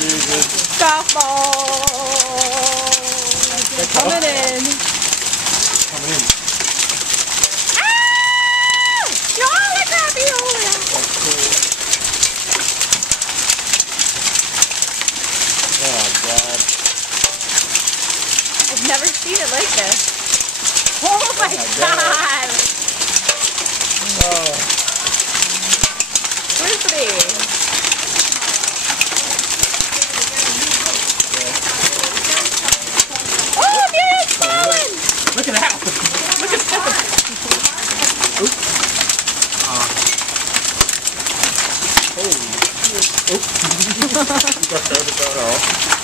Softball. They're coming in. Coming in. Ah! Y'all like ravioli. That's cool. Oh God. I've never seen it like this. Oh my God. Oh. Frisbee. Oh, dude, it's falling. Look at that. Look at that. Oops. Holy. Oops. You got that off.